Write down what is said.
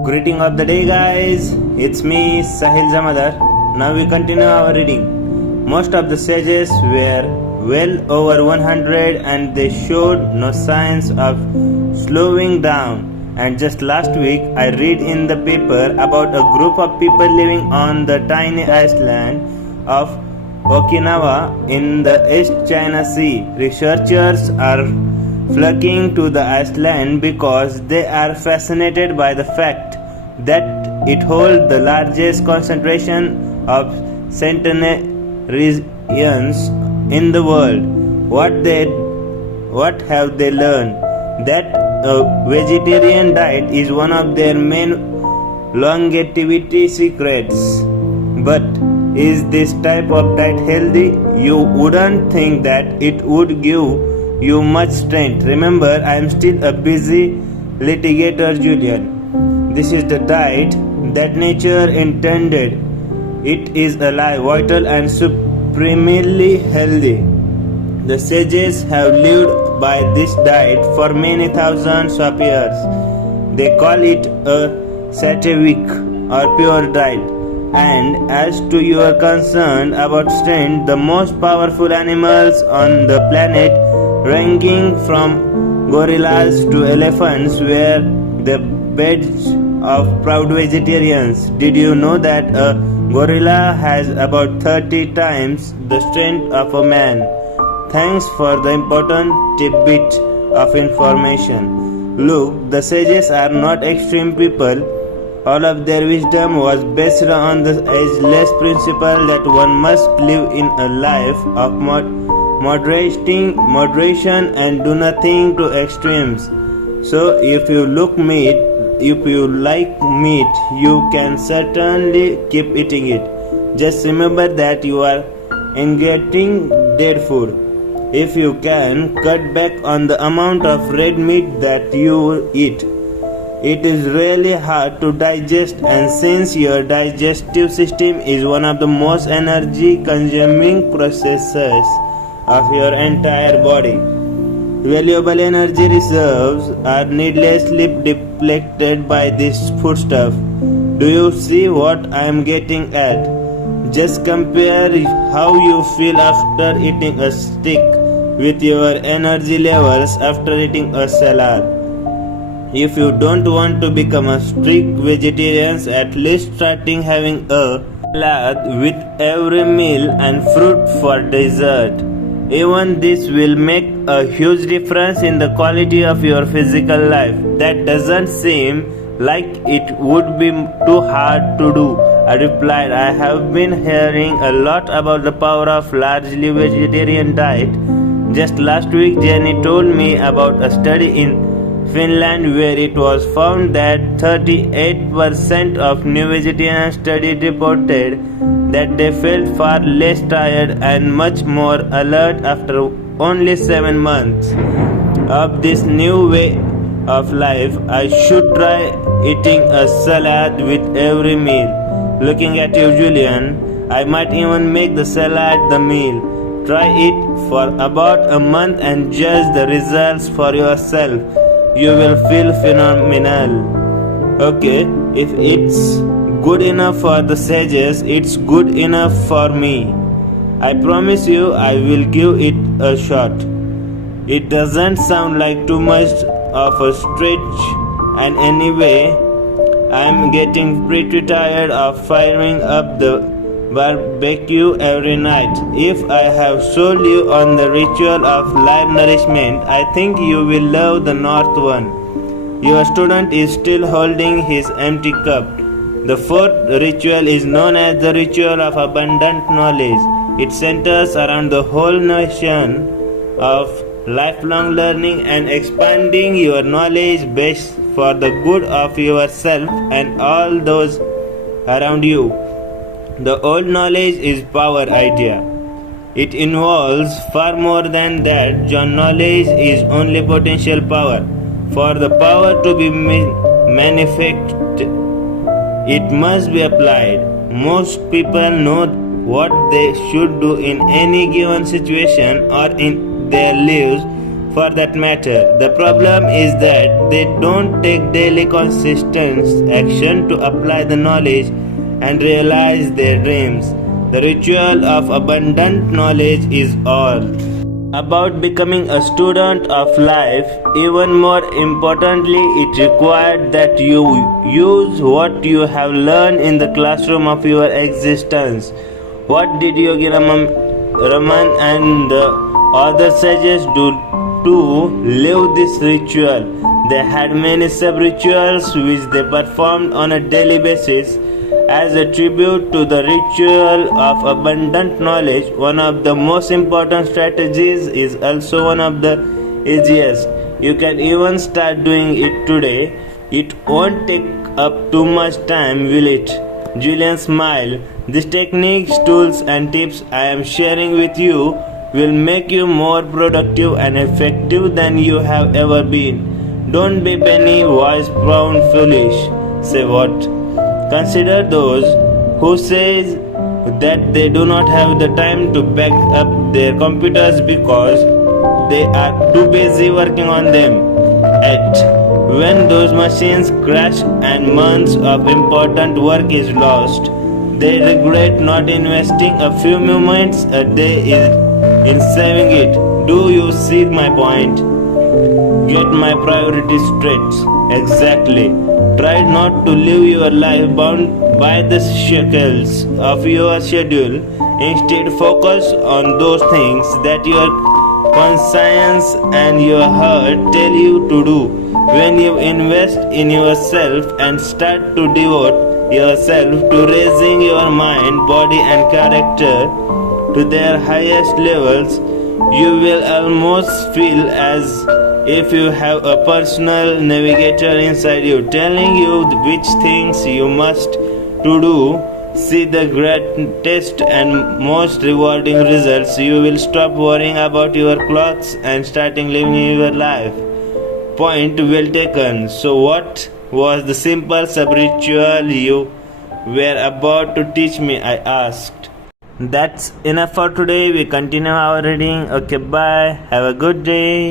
Greeting of the day, guys. It's me, Sahil Zamadar. Now we continue our reading. Most of the sages were well over 100 and they showed no signs of slowing down. And just last week, I read in the paper about a group of people living on the tiny island of Okinawa in the East China Sea. Researchers are flocking to the island because they are fascinated by the fact that it holds the largest concentration of centenarians in the world. What have they learned? That a vegetarian diet is one of their main longevity secrets. But is this type of diet healthy? You wouldn't think that it would give you much strength. Remember, I am still a busy litigator, Julian. This is the diet that nature intended. It is alive, vital, and supremely healthy. The sages have lived by this diet for many thousands of years. They call it a sattvic or pure diet. And as to your concern about strength, the most powerful animals on the planet, ranging from gorillas to elephants, were the beds of proud vegetarians. Did you know that a gorilla has about 30 times the strength of a man? Thanks for the important tidbit of information. Look, the sages are not extreme people. All of their wisdom was based on the ageless principle that one must live in a life of moderation and do nothing to extremes. So if you like meat, you can certainly keep eating it. Just remember that you are eating dead food. If you can, cut back on the amount of red meat that you eat. It is really hard to digest, and since your digestive system is one of the most energy consuming processes of your entire body, valuable energy reserves are needlessly depleted by this foodstuff. Do you see what I am getting at? Just compare how you feel after eating a steak with your energy levels after eating a salad. If you don't want to become a strict vegetarian, at least starting having a salad with every meal and fruit for dessert. Even this will make a huge difference in the quality of your physical life. That doesn't seem like it would be too hard to do, I replied. I have been hearing a lot about the power of largely vegetarian diet. Just last week, Jenny told me about a study in Finland where it was found that 38% of new vegetarian studies reported that they felt far less tired and much more alert after only 7 months of this new way of life. I should try eating a salad with every meal. Looking at you, Julian, I might even make the salad the meal. Try it for about a month and judge the results for yourself. You will feel phenomenal. Okay, if it's good enough for the sages, it's good enough for me. I promise you I will give it a shot. It doesn't sound like too much of a stretch, and anyway, I'm getting pretty tired of firing up the barbecue every night. If I have sold you on the ritual of live nourishment, I think you will love the north one. Your student is still holding his empty cup. The fourth ritual is known as the ritual of abundant knowledge. It centers around the whole notion of lifelong learning and expanding your knowledge base for the good of yourself and all those around you. The old knowledge is power idea. It involves far more than that. Your knowledge is only potential power. For the power to be manifested, it must be applied. Most people know what they should do in any given situation or in their lives for that matter. The problem is that they don't take daily consistent action to apply the knowledge and realize their dreams. The ritual of abundant knowledge is all about becoming a student of life. Even more importantly, it required that you use what you have learned in the classroom of your existence. What did Yogi Raman and the others suggest to live this ritual? They had many sub-rituals which they performed on a daily basis as a tribute to the ritual of abundant knowledge. One of the most important strategies is also one of the easiest. You can even start doing it today. It won't take up too much time, will it? Julian smiled. These techniques, tools, and tips I am sharing with you will make you more productive and effective than you have ever been. Don't be penny wise, pound foolish. Say what? Consider those who say that they do not have the time to back up their computers because they are too busy working on them. Yet, when those machines crash and months of important work is lost, they regret not investing a few moments a day in saving it. Do you see my point? Get my priorities straight. Exactly. Try not to live your life bound by the shackles of your schedule. Instead, focus on those things that your conscience and your heart tell you to do. When you invest in yourself and start to devote yourself to raising your mind, body, and character to their highest levels, you will almost feel as if you have a personal navigator inside you telling you which things you must to do. See the greatest and most rewarding results. You will stop worrying about your clothes and starting living your life. Point well taken. So what was the simple sub-ritual you were about to teach me? I asked. That's enough for today. We continue our reading. Okay, bye. Have a good day.